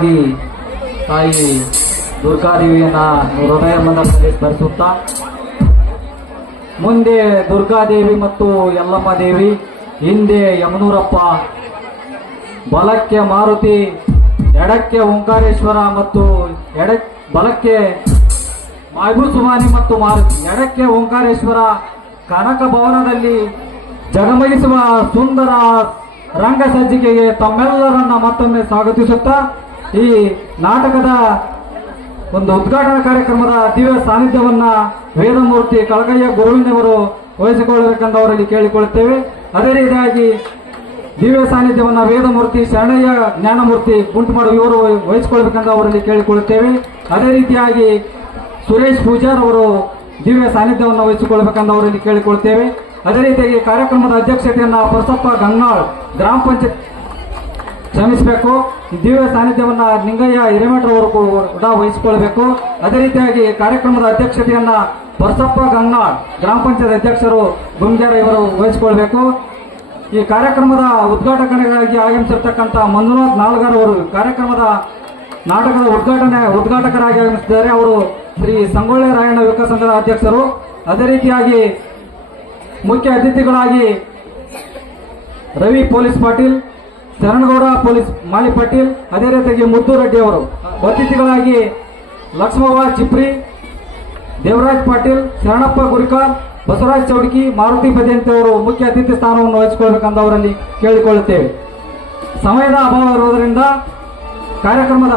ಪರವಾಗಿ ತಾಯಿ ದುರ್ಗಾದೇವಿಯನ್ನ ಹೃದಯ ಮನಸ್ಸಿಗೆ ಸ್ಮರಿಸುತ್ತಾ, ಮುಂದೆ ದುರ್ಗಾದೇವಿ ಮತ್ತು ಯಲ್ಲಮ್ಮ ದೇವಿ, ಹಿಂದೆ ಯಮನೂರಪ್ಪ, ಬಲಕ್ಕೆ ಮಾರುತಿ, ಎಡಕ್ಕೆ ಓಂಕಾರೇಶ್ವರ ಮತ್ತು ಎಡ, ಬಲಕ್ಕೆ ಸುಮಾನಿ ಮತ್ತು ಮಾರುತಿ, ಎಡಕ್ಕೆ ಓಂಕಾರೇಶ್ವರ, ಕನಕ ಭವನದಲ್ಲಿ ಜಗಮಗಿಸುವ ಸುಂದರ ರಂಗ ಸಜ್ಜಿಕೆಗೆ ತಮ್ಮೆಲ್ಲರನ್ನ ಮತ್ತೊಮ್ಮೆ ಸ್ವಾಗತಿಸುತ್ತಾ ಈ ನಾಟಕದ ಒಂದು ಉದ್ಘಾಟನಾ ಕಾರ್ಯಕ್ರಮದ ದಿವ್ಯ ಸಾನ್ನಿಧ್ಯವನ್ನ ವೇದಮೂರ್ತಿ ಕಳಗಯ್ಯ ಗುರುವಿನವರು ವಹಿಸಿಕೊಳ್ಳಬೇಕೆಂದು ಅವರಲ್ಲಿ ಕೇಳಿಕೊಳ್ಳುತ್ತೇವೆ. ಅದೇ ರೀತಿಯಾಗಿ ದಿವ್ಯ ಸಾನ್ನಿಧ್ಯವನ್ನ ವೇದಮೂರ್ತಿ ಶರಣಯ್ಯ ಜ್ಞಾನಮೂರ್ತಿ ಗುಂಟುಮಾಡು ಇವರು ವಹಿಸಿಕೊಳ್ಬೇಕೆಂದು ಅವರಲ್ಲಿ ಕೇಳಿಕೊಳ್ಳುತ್ತೇವೆ. ಅದೇ ರೀತಿಯಾಗಿ ಸುರೇಶ್ ಪೂಜಾರ್ ಅವರು ದಿವ್ಯ ಸಾನ್ನಿಧ್ಯವನ್ನು ವಹಿಸಿಕೊಳ್ಳಬೇಕೆಂದು ಅವರಲ್ಲಿ ಕೇಳಿಕೊಳ್ತೇವೆ ಅದೇ ರೀತಿಯಾಗಿ ಕಾರ್ಯಕ್ರಮದ ಅಧ್ಯಕ್ಷತೆಯನ್ನ ಪರಸಪ್ಪ ಗಂಗಾಳ್ ಗ್ರಾಮ ಪಂಚಾಯತ್ ಶ್ರಮಿಸಬೇಕು ದಿವ್ಯ ಸಾನ್ನಿಧ್ಯವನ್ನು ನಿಂಗಯ್ಯ ಹಿರೇಮಠ ಅವರು ಕೂಡ ವಹಿಸಿಕೊಳ್ಬೇಕು. ಅದೇ ರೀತಿಯಾಗಿ ಕಾರ್ಯಕ್ರಮದ ಅಧ್ಯಕ್ಷತೆಯನ್ನ ಬಸಪ್ಪ ಗಂಗಾಳ್ ಗ್ರಾಮ ಪಂಚಾಯತ್ ಅಧ್ಯಕ್ಷರು ಗುಂಗ್ಯಾರ ಇವರು ವಹಿಸಿಕೊಳ್ಬೇಕು. ಈ ಕಾರ್ಯಕ್ರಮದ ಉದ್ಘಾಟಕರಾಗಿ ಆಗಮಿಸಿರ್ತಕ್ಕಂಥ ಮಂಜುನಾಥ್ ನಾಲ್ಗಾರ್ ಅವರು ಕಾರ್ಯಕ್ರಮದ ನಾಟಕದ ಉದ್ಘಾಟನೆ ಉದ್ಘಾಟಕರಾಗಿ ಆಗಮಿಸಿದ್ದಾರೆ. ಅವರು ಶ್ರೀ ಸಂಗೊಳ್ಳಿ ರಾಯಣ್ಣ ವಿಕಾಸ ಸಂಘದ ಅಧ್ಯಕ್ಷರು. ಅದೇ ರೀತಿಯಾಗಿ ಮುಖ್ಯ ಅತಿಥಿಗಳಾಗಿ ರವಿ ಪೊಲೀಸ್ ಪಾಟೀಲ್ ಶರಣಗೌಡ ಪೊಲೀಸ್ ಮಾಳಿ ಪಾಟೀಲ್, ಅದೇ ರೀತಿಯಾಗಿ ಮುದ್ದು ರೆಡ್ಡಿ ಅವರು. ಅತಿಥಿಗಳಾಗಿ ಲಕ್ಷ್ಮವ್ವ ಚಿಪ್ರಿ, ದೇವರಾಜ್ ಪಾಟೀಲ್, ಶರಣಪ್ಪ ಗುರಿಕಾರ್, ಬಸವರಾಜ್ ಚೌಡಕಿ, ಮಾರುತಿ ಬಜಂತಿ ಅವರು ಮುಖ್ಯ ಅತಿಥಿ ಸ್ಥಾನವನ್ನು ವಹಿಸಿಕೊಳ್ಬೇಕಂತ ಅವರಲ್ಲಿ ಕೇಳಿಕೊಳ್ಳುತ್ತೇವೆ. ಸಮಯದ ಅಭಾವ ಇರುವುದರಿಂದ ಕಾರ್ಯಕ್ರಮದ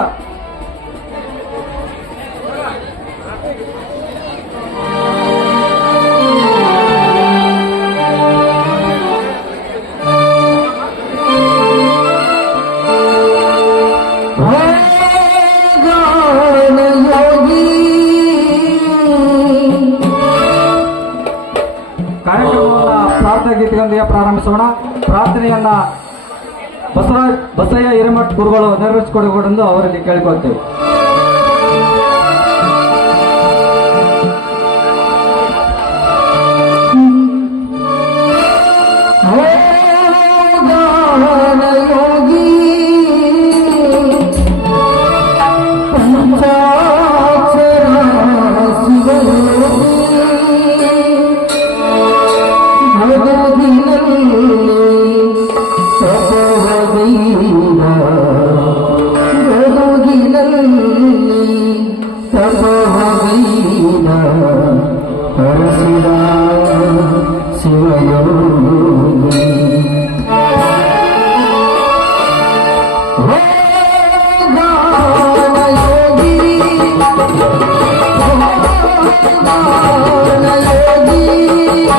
ಬಸವರಾಜ್ ಬಸಯ್ಯ ಹಿರೇಮಠ ಗುರುಗಳು ನೆರವೇರಿಸಿಕೊಡಬೇಕೆಂದು ಅವರಲ್ಲಿ ಕೇಳಿಕೊಳ್ತೇವೆ ಿ યોગી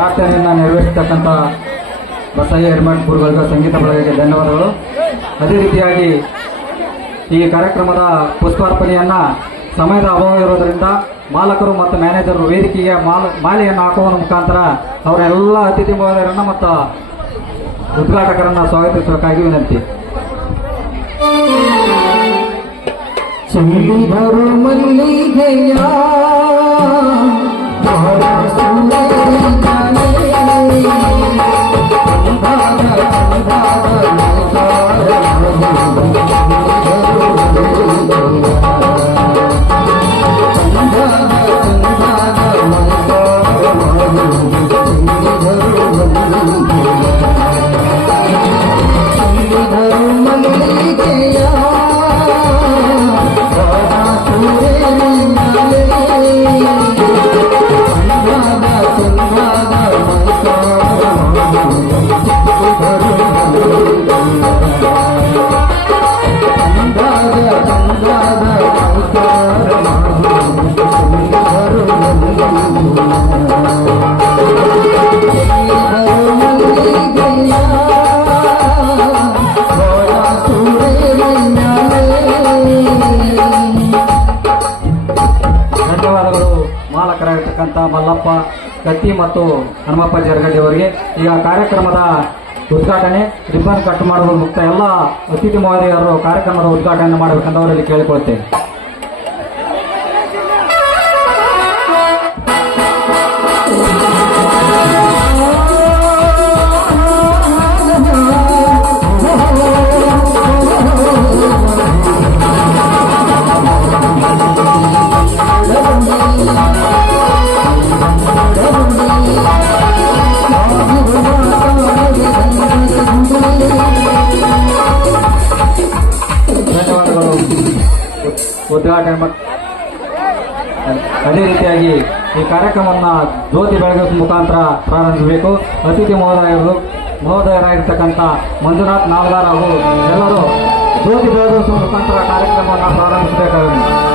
ಆಗಿರ್ತಕ್ಕಂಥ ಬಸಯ್ಯ ಹಿರಮಠ್ ಗುರುಗಳಿಗೆ ಸಂಗೀತ ಬಳಗಕ್ಕೆ ಧನ್ಯವಾದಗಳು. ಅದೇ ರೀತಿಯಾಗಿ ಈ ಕಾರ್ಯಕ್ರಮದ ಪುಷ್ಪಾರ್ಪಣೆಯನ್ನು ಸಮಯದ ಅಭಾವ ಇರೋದರಿಂದ ಮಾಲಕರು ಮತ್ತು ಮ್ಯಾನೇಜರು ವೇದಿಕೆಗೆ ಮಾಲ, ಮಾಲೆಯನ್ನು ಹಾಕುವ ಮುಖಾಂತರ ಅವರೆಲ್ಲ ಅತಿಥಿ ಮಹೋದಯರನ್ನು ಮತ್ತು ಉದ್ಘಾಟಕರನ್ನು ಸ್ವಾಗತಿಸಬೇಕಾಗಿ ವಿನಂತಿ. ಮಲ್ಲಿಗೆಯ ಮಲ್ಲಪ್ಪ ಕತ್ತಿ ಮತ್ತು ಹನುಮಪ್ಪ ಜರಗಡ್ಡಿ ಅವರಿಗೆ. ಈಗ ಕಾರ್ಯಕ್ರಮದ ಉದ್ಘಾಟನೆ, ರಿಬ್ಬನ್ ಕಟ್ ಮಾಡುವ ಮುಕ್ತ ಎಲ್ಲ ಅತಿಥಿ ಮಹೋದಯರು ಕಾರ್ಯಕ್ರಮದ ಉದ್ಘಾಟನೆ ಮಾಡಬೇಕಂತ ಅವರಲ್ಲಿ ಕೇಳಿಕೊಳ್ತೇನೆ. ಅದೇ ರೀತಿಯಾಗಿ ಈ ಕಾರ್ಯಕ್ರಮವನ್ನು ಜ್ಯೋತಿ ಬೆಳಗಿಸುವ ಮುಖಾಂತರ ಪ್ರಾರಂಭಿಸಬೇಕು. ಅತಿಥಿ ಮಹೋದಯರು ಮಹೋದಯರಾಗಿರ್ತಕ್ಕಂಥ ಮಂಜುನಾಥ್ ನಾಲ್ಗಾರ್ ಹಾಗೂ ಎಲ್ಲರೂ ಜ್ಯೋತಿ ಬೆಳಗಿಸುವ ಮುಖಾಂತರ ಕಾರ್ಯಕ್ರಮವನ್ನು ಪ್ರಾರಂಭಿಸಬೇಕಾಗಿದೆ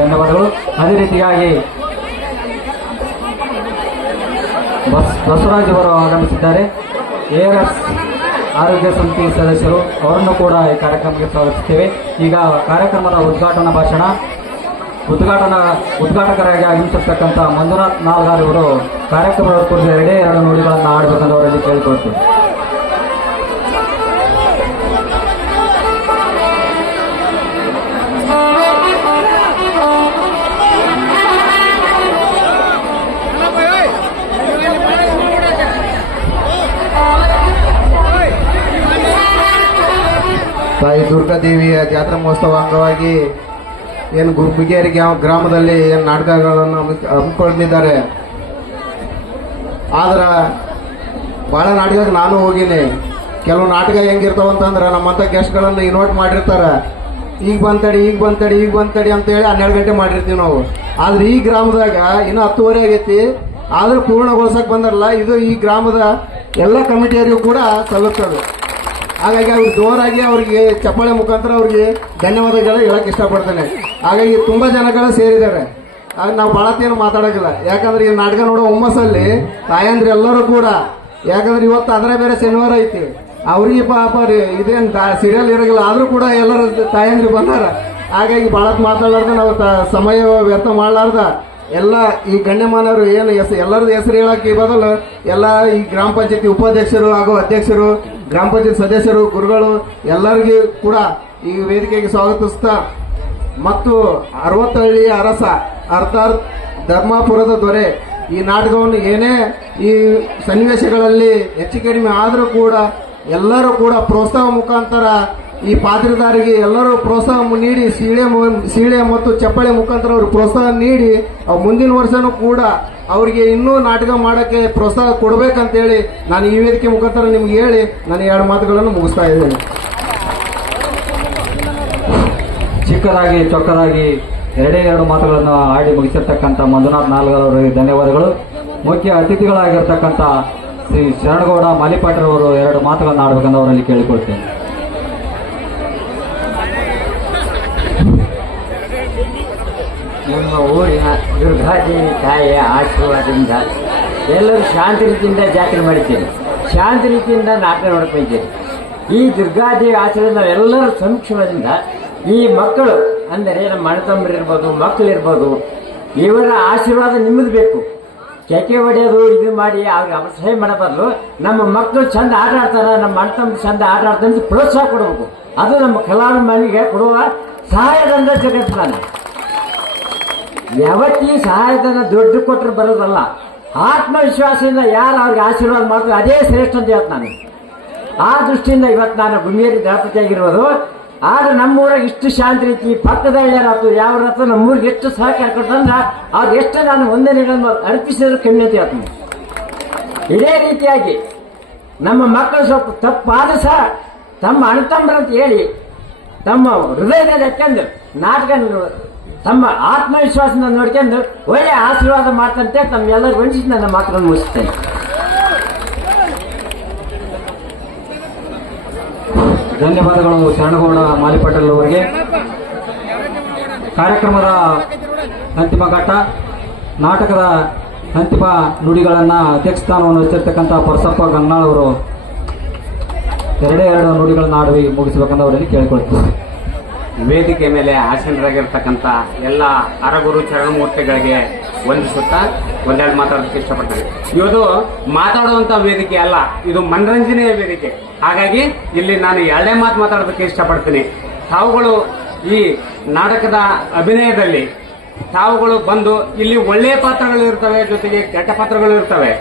ಧನ್ಯವಾದಗಳು. ಅದೇ ರೀತಿಯಾಗಿ ಬಸ್ ಬಸವರಾಜ್ ಅವರು ಆಗಮಿಸಿದ್ದಾರೆ. ಎಆರ್ಎಸ್ ಆರೋಗ್ಯ ಸಮಿತಿ ಸದಸ್ಯರು, ಅವರನ್ನು ಕೂಡ ಈ ಕಾರ್ಯಕ್ರಮಕ್ಕೆ ಸ್ವಾಗತಿಸುತ್ತೇವೆ. ಈಗ ಕಾರ್ಯಕ್ರಮದ ಉದ್ಘಾಟನಾ ಭಾಷಣ. ಉದ್ಘಾಟನಾ ಉದ್ಘಾಟಕರಾಗಿ ಆಗಮಿಸಿರ್ತಕ್ಕಂಥ ಮಂಜುನಾಥ್ ನಾಲ್ಗಾರ್ ಅವರು ಕಾರ್ಯಕ್ರಮದ ಕುರಿತು ಎರಡೇ ಎರಡು ನುಡಿಗಳನ್ನು ಆಡಬೇಕಂತ ಅವರಲ್ಲಿ ಕೇಳಿಕೊಳ್ತೇವೆ ದುರ್ಗಾದೇವಿಯ ಜಾತ್ರಾ ಮಹೋತ್ಸವ ಅಂಗವಾಗಿ ಏನು ಗುರುಬಿಗೇರಿ ಗ್ರಾಮದಲ್ಲಿ ಏನು ನಾಟಕಗಳನ್ನು ಹಮ್ಮಿ- ಹಮ್ಮಿಕೊಂಡಿದ್ದಾರೆ. ಆದ್ರೆ ಭಾಳ ನಾಟಕಕ್ಕೆ ನಾನು ಹೋಗಿನಿ. ಕೆಲವು ನಾಟಕ ಹೆಂಗಿರ್ತಾವ ಅಂತಂದ್ರೆ ನಮ್ಮಂಥ ಗೆಸ್ಟ್ಗಳನ್ನು ಇನ್ವೈಟ್ ಮಾಡಿರ್ತಾರೆ. ಈಗ ಬಂತಡಿ ಈಗ ಬಂತಡಿ ಈಗ ಬಂತಡಿ ಅಂತೇಳಿ ಹನ್ನೆರಡು ಗಂಟೆ ಮಾಡಿರ್ತೀವಿ ನಾವು. ಆದ್ರೆ ಈ ಗ್ರಾಮದಾಗ ಇನ್ನೂ ಹತ್ತುವರೆ ಆಗೈತಿ. ಆದರೂ ಪೂರ್ಣಗೊಳಿಸಕ್ ಬಂದಾರಲ್ಲ, ಇದು ಈ ಗ್ರಾಮದ ಎಲ್ಲ ಕಮಿಟಿಯರಿಗೂ ಕೂಡ ಸಲ್ಲುತ್ತದೆ. ಹಾಗಾಗಿ ಅವ್ರು ಜೋರಾಗಿ ಅವ್ರಿಗೆ ಚಪ್ಪಾಳೆ ಮುಖಾಂತರ ಅವ್ರಿಗೆ ಧನ್ಯವಾದಗಳು ಹೇಳಕ್ ಇಷ್ಟಪಡ್ತೇನೆ. ಹಾಗಾಗಿ ತುಂಬಾ ಜನಗಳು ಸೇರಿದ್ದಾರೆ. ಆಗ ನಾವು ಭಾಳತ್ತೇನು ಮಾತಾಡೋಕ್ಕಿಲ್ಲ. ಯಾಕಂದ್ರೆ ಈ ನಾಟಕ ನೋಡೋ ಹುಮ್ಮಸ್ಸಲ್ಲಿ ತಾಯಂದ್ರೆ ಎಲ್ಲರೂ ಕೂಡ, ಯಾಕಂದ್ರೆ ಇವತ್ತು ಅದರ ಬೇರೆ ಶನಿವಾರ ಐತಿ. ಅವ್ರಿಗೆ ಪಾಪ ಇದೇನ್ ಸೀರಿಯಲ್ ಇರೋಗಿಲ್ಲ. ಆದ್ರೂ ಕೂಡ ಎಲ್ಲರ ತಾಯಂದ್ರಿ ಬಂದಾರ. ಹಾಗಾಗಿ ಭಾಳ ಮಾತಾಡಲಾರ್ದ ನಾವು ಸಮಯ ವ್ಯರ್ಥ ಮಾಡಲಾರ್ದ. ಎಲ್ಲ ಈ ಗಣ್ಯಮಾನವರು ಏನು ಹೆಸರು ಹೆಸರು ಹೇಳಕ್ಕೆ ಬದಲು ಎಲ್ಲ ಈ ಗ್ರಾಮ ಪಂಚಾಯತಿ ಉಪಾಧ್ಯಕ್ಷರು ಹಾಗೂ ಅಧ್ಯಕ್ಷರು ಗ್ರಾಮ ಪಂಚಾಯತ್ ಸದಸ್ಯರು, ಗುರುಗಳು ಎಲ್ಲರಿಗೂ ಕೂಡ ಈ ವೇದಿಕೆಗೆ ಸ್ವಾಗತಿಸ್ತಾ ಮತ್ತು ಅರವತ್ತಹಳ್ಳಿಯ ಅರಸ ಅರ್ಥಾತ್ ಧರ್ಮಾಪುರದ ದೊರೆ. ಈ ನಾಟಕವನ್ನು ಏನೇ ಈ ಸನ್ನಿವೇಶಗಳಲ್ಲಿ ಹೆಚ್ಚು ಕಡಿಮೆ ಆದರೂ ಕೂಡ ಎಲ್ಲರೂ ಕೂಡ ಪ್ರೋತ್ಸಾಹ ಮುಖಾಂತರ ಈ ಪಾತ್ರದಾರಿಗೆ ಎಲ್ಲರೂ ಪ್ರೋತ್ಸಾಹ ನೀಡಿ, ಸೀಳೆ ಸೀಳೆ ಮತ್ತು ಚಪ್ಪಳೆ ಮುಖಾಂತರ ಅವರು ಪ್ರೋತ್ಸಾಹ ನೀಡಿ ಮುಂದಿನ ವರ್ಷನೂ ಕೂಡ ಅವರಿಗೆ ಇನ್ನೂ ನಾಟಕ ಮಾಡೋಕ್ಕೆ ಪ್ರೋತ್ಸಾಹ ಕೊಡಬೇಕಂತೇಳಿ ನಾನು ಈ ವೇದಿಕೆ ಮುಖಾಂತರ ನಿಮ್ಗೆ ಹೇಳಿ ನಾನು ಎರಡು ಮಾತುಗಳನ್ನು ಮುಗಿಸ್ತಾ ಇದ್ದೇನೆ. ಚಿಕ್ಕದಾಗಿ, ಚೊಕ್ಕದಾಗಿ ಎರಡೇ ಎರಡು ಮಾತುಗಳನ್ನು ಆಡಿ ಮುಗಿಸಿರ್ತಕ್ಕಂಥ ಮಂಜುನಾಥ್ ನಾಲ್ಗರವರಿಗೆ ಧನ್ಯವಾದಗಳು. ಮುಖ್ಯ ಅತಿಥಿಗಳಾಗಿರ್ತಕ್ಕಂಥ ಶ್ರೀ ಶರಣಗೌಡ ಮಲಿಪಾಟ್ರವರು ಎರಡು ಮಾತುಗಳನ್ನು ಆಡಬೇಕಂತ ಅವರಲ್ಲಿ ಕೇಳಿಕೊಳ್ತೇನೆ. ನಮ್ಮ ಊರಿನ ದುರ್ಗಾದೇವಿ ತಾಯಿಯ ಆಶೀರ್ವಾದದಿಂದ ಎಲ್ಲರೂ ಶಾಂತಿ ರೀತಿಯಿಂದ ಜಾತ್ರೆ ಮಾಡಿದ್ದೇವೆ. ಶಾಂತಿ ರೀತಿಯಿಂದ ನಾಟಕ ನೋಡ್ಕೊಂಡಿದ್ದೇವೆ ಈ ದುರ್ಗಾದೇವಿ ಆಶೀರ್ವಾದ ನಾವೆಲ್ಲರೂ ಸಂಕ್ಷೇಮದಿಂದ ಈ ಮಕ್ಕಳು, ಅಂದರೆ ನಮ್ಮ ಅಣ್ಣ ಮಕ್ಕಳು ಇರ್ಬೋದು, ಇವರ ಆಶೀರ್ವಾದ ನಿಮ್ಮದು ಬೇಕು. ಕೆಕೆ ಹೊಡೆಯೋದು ಇದು ಮಾಡಿ ಅವ್ರಿಗೆ ಅಸಹ್ಯ ಮಾಡೋ ಬದಲು ನಮ್ಮ ಮಕ್ಕಳು ಚಂದ ಆಟ ಆಡ್ತಾರೆ, ನಮ್ಮ ಅಣ್ಣ ತಮ್ಮ ಚಂದ ಆಟ ಆಡ್ತಾರೆ ಪ್ರೋತ್ಸಾಹ ಕೊಡಬೇಕು. ಅದು ನಮ್ಮ ಕಲಾಭಿಮಾನಿಗೆ ಕೊಡುವ ಸಹಾಯದಿಂದ ಜಗತ್ತು ನಾನು ಯಾವತ್ತಿ ಸಹಾಯಧನ ದುಡ್ಡು ಕೊಟ್ಟರು ಬರೋದಲ್ಲ. ಆತ್ಮವಿಶ್ವಾಸದಿಂದ ಯಾರು ಅವ್ರಿಗೆ ಆಶೀರ್ವಾದ ಮಾಡ್ತಾರೆ, ಅದೇ ಶ್ರೇಷ್ಠ ಅಂತ ಹೇಳ್ತ ನಾನು. ಆ ದೃಷ್ಟಿಯಿಂದ ಇವತ್ತು ನಾನು ಗುಮ್ಮಿಯರಿ ಗಣಪತಿ ಆಗಿರ್ಬೋದು ಆದ್ರೆ ನಮ್ಮೂರಾಗ ಇಷ್ಟು ಶಾಂತಿ ರೀತಿ ಪಕ್ಕದ ಹಳ್ಳಿಯರಾತು ಯಾವ ಹತ್ರ ನಮ್ಮೂರಿಗೆ ಎಷ್ಟು ಸಹಕಾರ ಕೊಡ್ತಂದ್ರೆ ಅವ್ರು ಎಷ್ಟು ನಾನು ವಂದನೆಗಳನ್ನು ಅರ್ಪಿಸಿದ್ರು ಕಮ್ಮಿ ಅಂತ ಹೇಳ್ತೀನಿ. ಇದೇ ರೀತಿಯಾಗಿ ನಮ್ಮ ಮಕ್ಕಳು ಸ್ವಲ್ಪ ತಪ್ಪಾದ ಸಹ ತಮ್ಮ ಅಣ್ತಂಬ್ರಂತ ಹೇಳಿ, ತಮ್ಮ ಹೃದಯದಲ್ಲಿ ಎಕ್ಕೊಂಡು ನಾಟಕ ತಮ್ಮ ಆತ್ಮವಿಶ್ವಾಸನ ನೋಡ್ಕೊಂಡು ಒಳ್ಳೆ ಆಶೀರ್ವಾದ ಮಾಡ್ತಂತೆ ತಮ್ಮೆಲ್ಲರೂ ವಂಚಿಸಿ ನನ್ನ ಮಾತನ್ನು ಮುಗಿಸ್ತೇನೆ. ಧನ್ಯವಾದಗಳು ಶರಣಗೌಡ ಮಾಲಿಪಟ್ಟಲ್ ಅವರಿಗೆ. ಕಾರ್ಯಕ್ರಮದ ಅಂತಿಮ ಘಟ್ಟ, ನಾಟಕದ ಅಂತಿಮ ನುಡಿಗಳನ್ನು ಅಧ್ಯಕ್ಷಸ್ಥಾನವನ್ನು ವಹಿಸಿರ್ತಕ್ಕಂಥ ಪರಸಪ್ಪ ಗಂಗಾಳ್ ಅವರು ಎರಡೇ ಎರಡು ನುಡಿಗಳನ್ನ ಆಡಿ ಮುಗಿಸಬೇಕಂತ ಅವರಲ್ಲಿ ಕೇಳಿಕೊಳ್ತೀವಿ ವೇದಿಕೆ ಮೇಲೆ ಆಸೀನರಾಗಿರ್ತಕ್ಕಂಥ ಎಲ್ಲ ಅರಗುರು ಚರಣಮೂರ್ತಿಗಳಿಗೆ ವಂದಿಸುತ್ತಾ ಒಂದೆರಡು ಮಾತಾಡೋದಕ್ಕೆ ಇಷ್ಟಪಡ್ತೇನೆ. ಇದು ಮಾತಾಡುವಂಥ ವೇದಿಕೆ ಅಲ್ಲ, ಇದು ಮನರಂಜನೆಯ ವೇದಿಕೆ. ಹಾಗಾಗಿ ಇಲ್ಲಿ ನಾನು ಎರಡೇ ಮಾತು ಮಾತಾಡೋದಕ್ಕೆ ಇಷ್ಟಪಡ್ತೀನಿ. ತಾವುಗಳು ಈ ನಾಟಕದ ಅಭಿನಯದಲ್ಲಿ, ತಾವುಗಳು ಬಂದು ಇಲ್ಲಿ ಒಳ್ಳೆಯ ಪಾತ್ರಗಳು ಇರ್ತವೆ, ಜೊತೆಗೆ ಕೆಟ್ಟ ಪಾತ್ರಗಳು ಇರ್ತವೆ.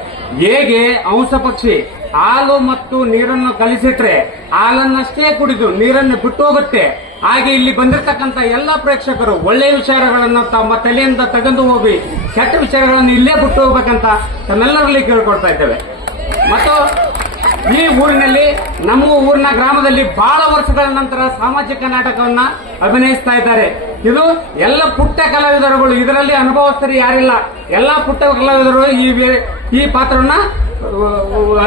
ಹೇಗೆ ಅಂಶ ಪಕ್ಷಿ ಹಾಲು ಮತ್ತು ನೀರನ್ನು ಕಲಿಸಿಟ್ರೆ ಹಾಲನ್ನಷ್ಟೇ ಕುಡಿದು ನೀರನ್ನು ಬಿಟ್ಟು ಹೋಗುತ್ತೆ ಹಾಗೆ ಇಲ್ಲಿ ಬಂದಿರತಕ್ಕಂತ ಎಲ್ಲ ಪ್ರೇಕ್ಷಕರು ಒಳ್ಳೆಯ ವಿಚಾರಗಳನ್ನು ತಮ್ಮ ತಲೆಯಿಂದ ತೆಗೆದು ಹೋಗಿ ಕೆಟ್ಟ ವಿಚಾರಗಳನ್ನು ಇಲ್ಲೇ ಬಿಟ್ಟು ಹೋಗ್ಬೇಕಂತ ತಮ್ಮೆಲ್ಲರಲ್ಲಿ ಕೇಳ್ಕೊಳ್ತಾ ಇದ್ದೇವೆ. ಮತ್ತು ಈ ಊರಿನಲ್ಲಿ, ನಮ್ಮ ಊರಿನ ಗ್ರಾಮದಲ್ಲಿ ಬಹಳ ವರ್ಷಗಳ ನಂತರ ಸಾಮಾಜಿಕ ನಾಟಕವನ್ನ ಅಭಿನಯಿಸ್ತಾ ಇದ್ದಾರೆ. ಇದು ಎಲ್ಲ ಪುಟ್ಟ ಕಲಾವಿದರುಗಳು, ಇದರಲ್ಲಿ ಅನುಭವಸ್ಥರು ಯಾರಿಲ್ಲ, ಎಲ್ಲ ಪುಟ್ಟ ಕಲಾವಿದರು ಈ ಈ ಪಾತ್ರವನ್ನ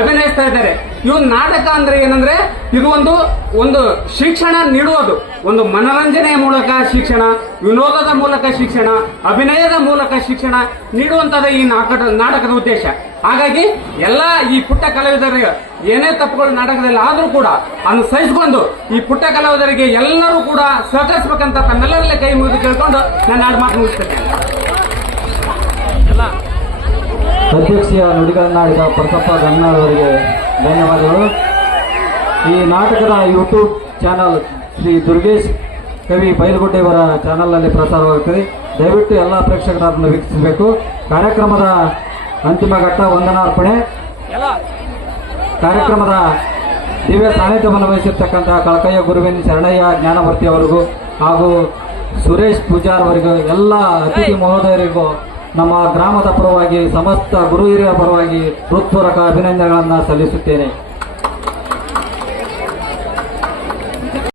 ಅಭಿನಯಿಸ್ತಾ ಇದ್ದಾರೆ. ಇವು ನಾಟಕ ಅಂದ್ರೆ ಏನಂದ್ರೆ ಇದು ಒಂದು ಒಂದು ಶಿಕ್ಷಣ ನೀಡುವುದು ಒಂದು ಮನರಂಜನೆಯ ಮೂಲಕ ಶಿಕ್ಷಣ, ವಿನೋದದ ಮೂಲಕ ಶಿಕ್ಷಣ, ಅಭಿನಯದ ಮೂಲಕ ಶಿಕ್ಷಣ ನೀಡುವಂತದ ಈ ನಾಟಕ ನಾಟಕದ ಉದ್ದೇಶ. ಹಾಗಾಗಿ ಎಲ್ಲ ಈ ಪುಟ್ಟ ಕಲಾವಿದರಿಗೆ ಏನೇ ತಪ್ಪುಗಳು ನಾಟಕದಲ್ಲಿ ಆದರೂ ಕೂಡ ಅದನ್ನು ಸಹಿಸಿಕೊಂಡು ಈ ಪುಟ್ಟ ಕಲಾವಿದರಿಗೆ ಎಲ್ಲರೂ ಕೂಡ ಸಹಕರಿಸಬೇಕಂತ ತಮ್ಮೆಲ್ಲರಲ್ಲೇ ಕೈ ಮುಗಿದು ಕೇಳ್ಕೊಂಡು ನನ್ನ ಎರಡು ಮಾತು ಮುಗಿಸ್ತೇನೆ. ಅಧ್ಯಕ್ಷೀಯ ನುಡಿಗಳನ್ನಾಡಿದ ಪ್ರತಾಪ ಗಂಗಾಳ್ ಅವರಿಗೆ ಧನ್ಯವಾದಗಳು. ಈ ನಾಟಕದ ಯೂಟ್ಯೂಬ್ ಚಾನಲ್ ಶ್ರೀ ದುರ್ಗೇಶ್ ಕವಿ ಬೈಲಗುಡ್ಡೆಯವರ ಚಾನಲ್ನಲ್ಲಿ ಪ್ರಸಾರವಾಗುತ್ತದೆ. ದಯವಿಟ್ಟು ಎಲ್ಲ ಪ್ರೇಕ್ಷಕರನ್ನು ವೀಕ್ಷಿಸಬೇಕು. ಕಾರ್ಯಕ್ರಮದ ಅಂತಿಮ ಘಟ್ಟ ವಂದನಾರ್ಪಣೆ. ಕಾರ್ಯಕ್ರಮದ ದಿವ್ಯ ಸಾನ್ನಿಧ್ಯವನ್ನು ವಹಿಸಿರ್ತಕ್ಕಂತಹ ಕಳಕಯ್ಯ ಗುರುವಿನ ಶರಣಯ್ಯ ಜ್ಞಾನಮೂರ್ತಿ ಅವರಿಗೂ ಹಾಗೂ ಸುರೇಶ್ ಪೂಜಾರ್ ಅವರಿಗೂ, ಎಲ್ಲ ಅತಿಥಿ ಮಹೋದಯರಿಗೂ ನಮ್ಮ ಗ್ರಾಮದ ಪರವಾಗಿ ಸಮಸ್ತ ಗುರು ಹಿರಿಯರ ಪರವಾಗಿ ಹೃತ್ಪೂರ್ವಕ ಅಭಿನಂದನೆಗಳನ್ನು ಸಲ್ಲಿಸುತ್ತೇನೆ.